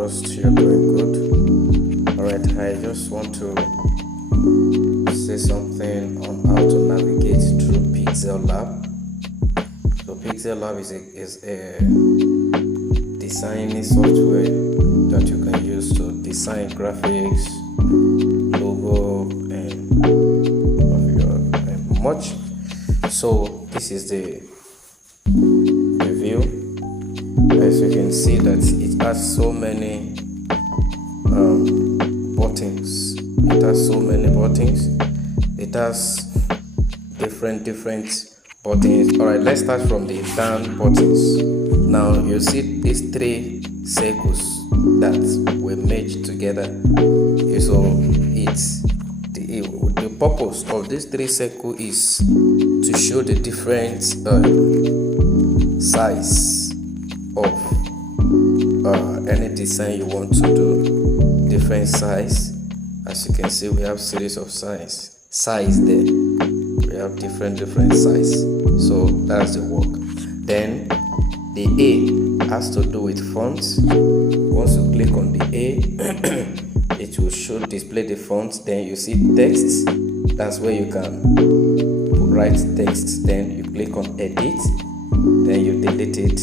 trust you're doing good. Alright, I just want to say something on how to navigate through Pixellab. So Pixellab is a designing software that you can use to design graphics, logo, and much. So this is the view. As you can see that it has so many buttons. It has so many buttons. It has different buttons. Alright, let's start from the down buttons. Now you see these three circles that were merged together. So it's the purpose of these three circles is to show the different size of any design you want to do. Different size. As you can see, we have series of size there. We have different size. So that's the work. Then the A has to do with fonts. Once you click on the A, it will display the fonts. Then you see text. That's where you can write text. Then you click on edit. Then you delete it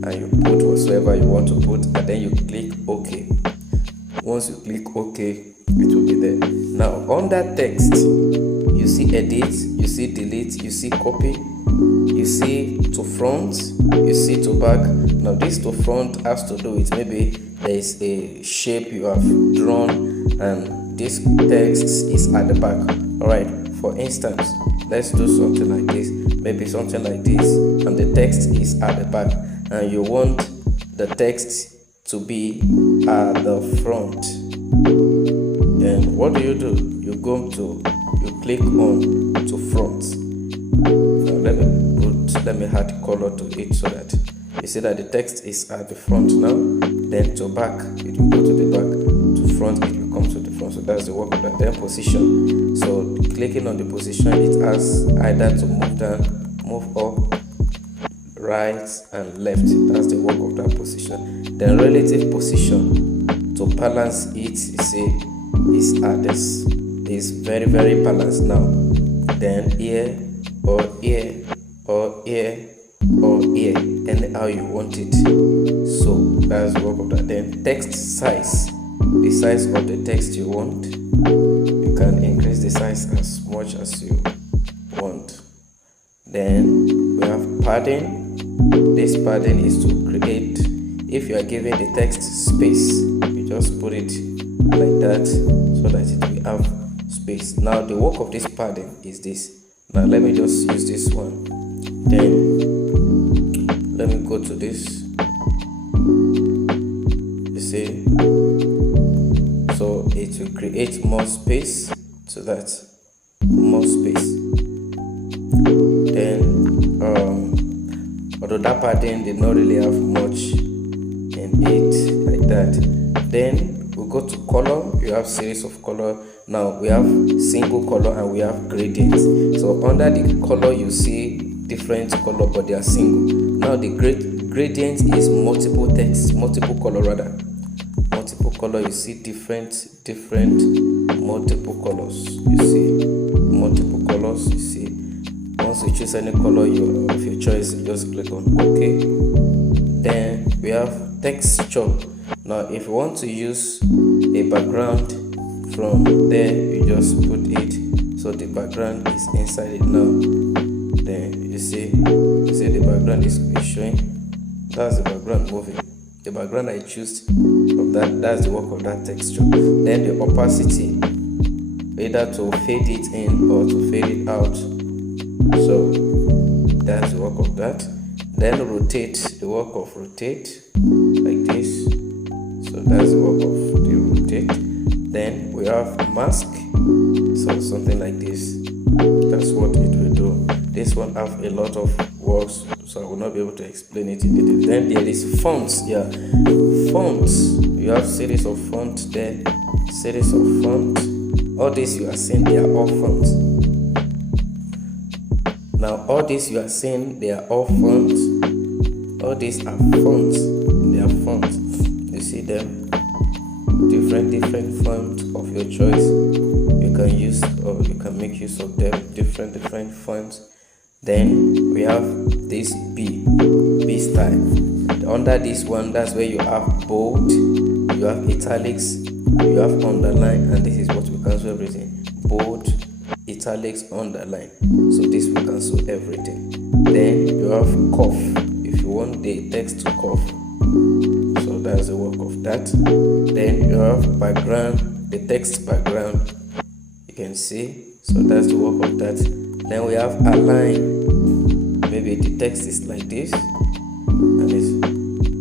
and you put whatsoever you want to put, and then you click OK. Once you click OK, it will be there. Now under text, you see edit, you see delete, you see copy, you see to front, you see to back. Now this to front has to do with maybe there is a shape you have drawn and this text is at the back. Alright, for instance, let's do something like this, maybe something like this, and the text is at the back, and you want the text to be at the front. Then what do? You click on to front. Now let me add color to it so that you see that the text is at the front now. Then to back, it will go to the back. To front, it will come to the front. So that's the work of that. Then position. So clicking on the position, it has either to move down, move up, right and left. That's the work of that position. Then relative position, to balance it, you see is at this. Is very balanced now. Then here or here or here or here, anyhow you want it. So that's the work of that. Then text size, the size of the text you want. You can increase the size as much as you want. Then we have padding. This padding is to create, if you are giving the text space, you just put it like that so that it will have space. Now the work of this padding is this. Now let me just use this one. Then let me go to this. You see, so it will create more space, so that's more space. Then although that pattern did not really have much in it like that. Then we go to color. You have series of color. Now we have single color and we have gradients. So under the color you see different color, but they are single. Now the gradient is multiple text, multiple color rather. Multiple color, you see different multiple colors. You see multiple colors. You see. Once you choose any color of your choice, you just click on OK. Then we have texture. Now if you want to use a background from there, you just put it so the background is inside it now. Then you see the background is showing. That's the background moving. The background I choose from that's the work of that texture. Then the opacity, either to fade it in or to fade it out. So that's the work of that. Then rotate, the work of rotate like this. So that's the work of the rotate. Then we have mask, so something like this. That's what it will do. This one have a lot of works, so I will not be able to explain it in detail. Then there is fonts. Yeah, fonts. You have series of fonts there, series of fonts. All this you are seeing, they are all fonts. Now all this you are seeing, they are all fonts. All these are fonts. They are fonts. You see them? different fonts of your choice. You can use, or you can make use of them, different fonts. Then we have this B style. Under this one, that's where you have bold, you have italics, you have underline, and this is what we cancel everything. Bold, italics, underline. So this will cancel everything. Then you have cough, if you want the text to cough. So that's the work of that. Then you have background, the text background, you can see. So that's the work of that. Then we have align. Maybe the text is like this, and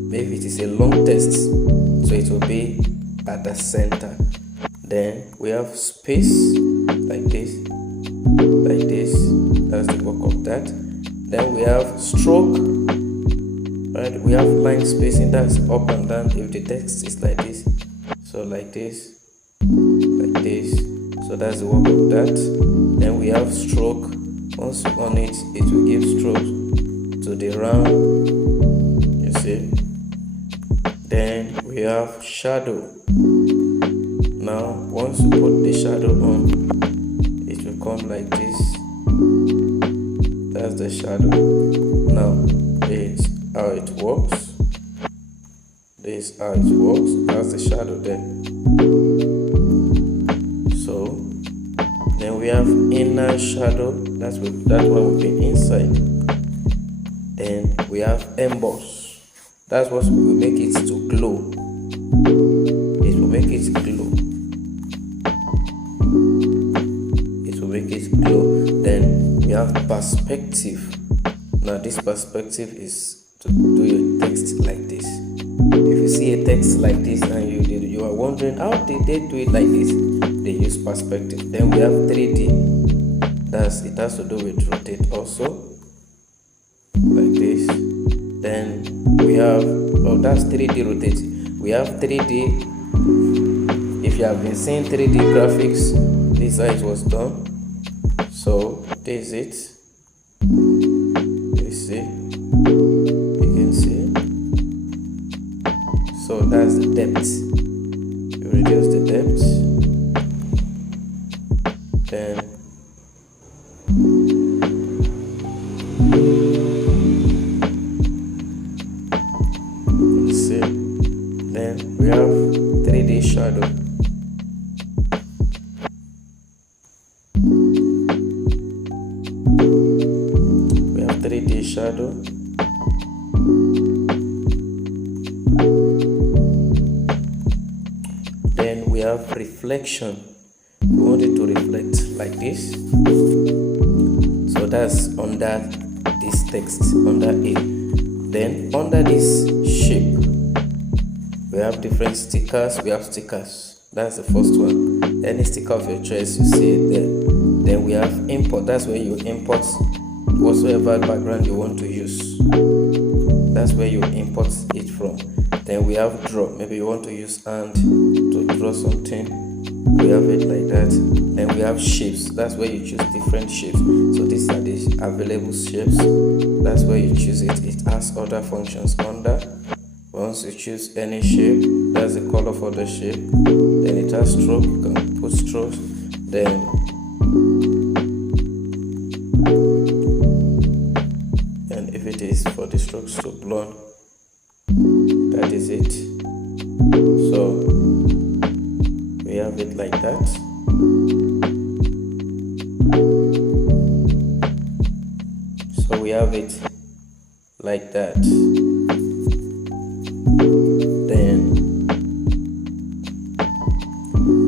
maybe it is a long text, so it will be at the center. Then we have space like this. That's the work of that. Then we have stroke. Right, we have line spacing, that's up and down if the text is like this. So like this. So that's the work of that. Then we have stroke. Once on it, it will give stroke to the round, you see. Then we have shadow. Now once you put the shadow on, it will come like this. That's the shadow. Now this is how it works. This is how it works. That's the shadow there. So then we have inner shadow. That one will be inside. Then we have emboss. That's what will make it to glow. It will make it glow. It will make it glow. Then we have perspective. Now this perspective is to do your text like this. If you see a text like this and you are wondering how did they do it like this, they use perspective. Then we have 3D. It has to do with rotate also, like this. Then we have, that's 3D rotate. We have 3D. If you have been seeing 3D graphics, this is how it was done. So this is it. You see, you can see. So that's the depth. You reduce the depth. Then you see. Then we have 3D shadow. We have 3D shadow. Then we have reflection. We want it to reflect like this. So that's under this text, under A. Then under this shape, we have different stickers. We have stickers. That's the first one. Any sticker of your choice, you see it there. Then we have import. That's where you import whatsoever background you want to use. That's where you import it from. Then we have draw. Maybe you want to use hand to draw something. We have it like that. Then we have shapes. That's where you choose different shapes. So these are the available shapes. That's where you choose it. It has other functions under. Once you choose any shape, that's the color for the shape. Then it has stroke. You can put strokes. Then and if it is for the strokes to blend, that is it. So we have it like that. So we have it like that. Then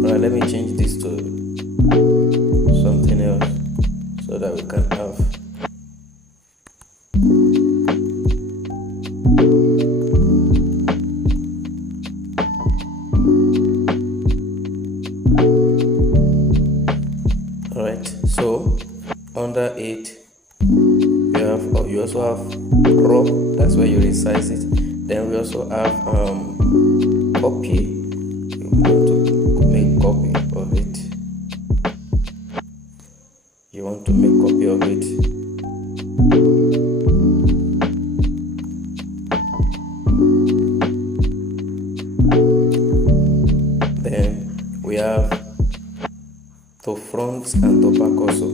alright, let me change this to something else so that we can have. Alright, so under it you also have crop. That's where you resize it. Then we also have copy. You want to make copy of it. You want to make copy of it. have to front and to back also.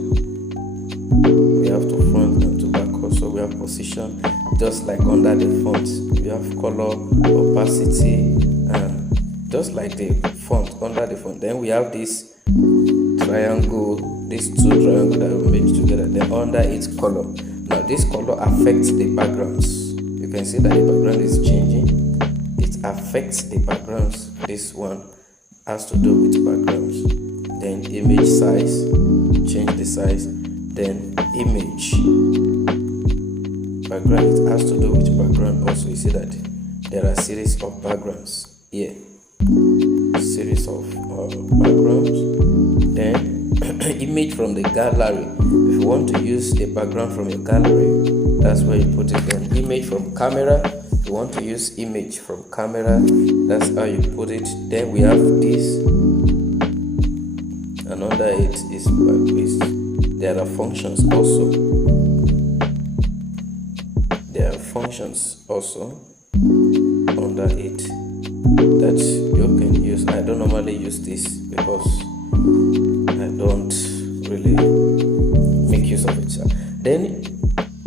We have to front and to back also. We have position, just like under the font. We have color, opacity, and just like the font under the font. Then we have this triangle, these two triangles that we made together. Then under its color. Now this color affects the backgrounds. You can see that the background is changing. It affects the backgrounds. This one has to do with backgrounds. Then image size, change the size. Then image background, it has to do with background also. You see that there are a series of backgrounds here, series of backgrounds. Then image from the gallery. If you want to use a background from your gallery, that's where you put it. Then image from camera. If you want to use image from camera, that's how you put it. Then we have this, and under it is there are functions also. There are functions also under it that you can use. I don't normally use this because I don't really make use of it. Then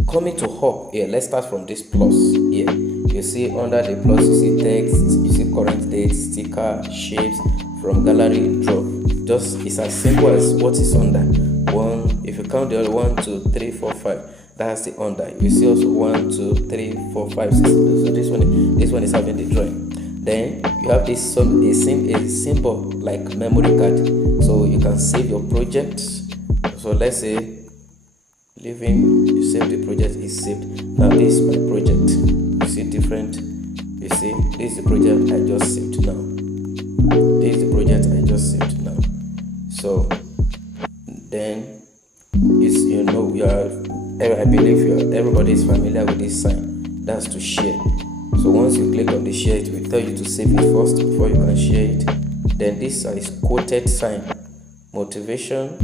coming to hub here, let's start from this plus here. You see under the plus, you see text, you see current date, sticker, shapes, from gallery, draw. Just it's as simple as what is under. One, if you count the other 1, 2, 3, 4, 5, that's the under. You see also 1, 2, 3, 4, 5, 6. So this one is having the drawing. Then you have this a symbol like memory card, so you can save your project. So let's say living, you save the project, is saved. Now this is my project. You see different. You see this is the project I just saved now. This is the project I just saved now. So then it's, you know, we are, I believe everybody is familiar with this sign. That's to share. So once you click on the share, it will tell you to save it first before you can share it. Then this is quoted sign. Motivation,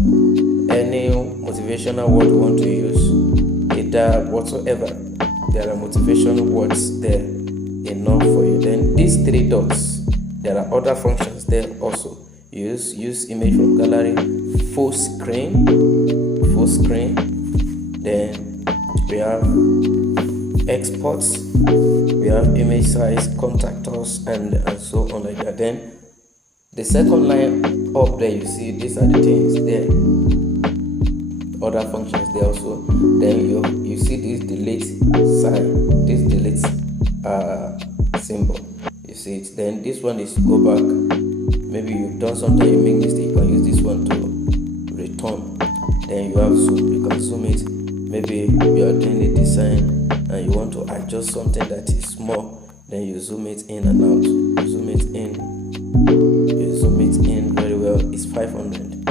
any motivational word you want to use, either whatsoever. There are motivational words there enough for you. Then these 3 dots, there are other functions there also. Use image from gallery, full screen. Then we have exports, we have image size, contact us, and so on like that. Then the second line up there, you see these are the things there, other functions there also. Then you see this delete sign, this delete symbol, you see it. Then this one is go back. Maybe you've done something, you make mistake, you can use this one to return. Then you have zoom, you can zoom it. Maybe you are doing a design and you want to adjust something that is small, then you zoom it in and out. You zoom it in very well. It's 500.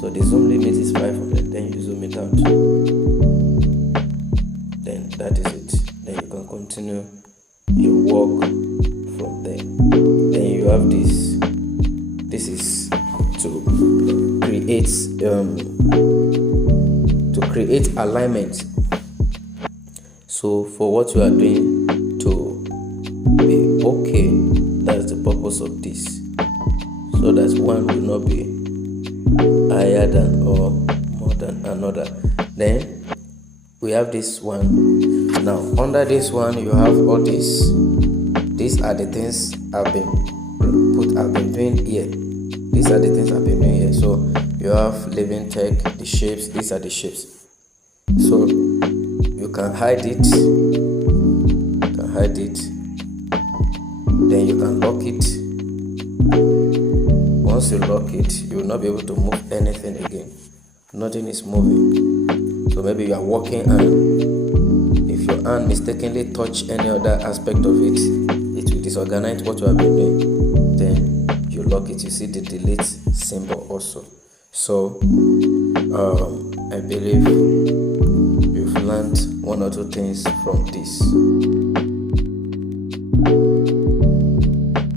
So the zoom limit is 500. Then you zoom it out. Then that is it. Then you can continue your work from there. Then you have this. This is to create alignment. So for what you are doing to be okay, that's the purpose of this. So that one will not be higher than or more than another. Then we have this one. Now under this one you have all this. These are the things I've been doing here. These are the things I've been doing here. So you have living tech, the shapes. These are the shapes. So you can hide it. Then you can lock it. Once you lock it, you will not be able to move anything again. Nothing is moving. So maybe you are walking and if your hand mistakenly touch any other aspect of it, it will disorganize what you have been doing. Then you lock it. You see the delete symbol also. So I believe you've learned one or two things from this.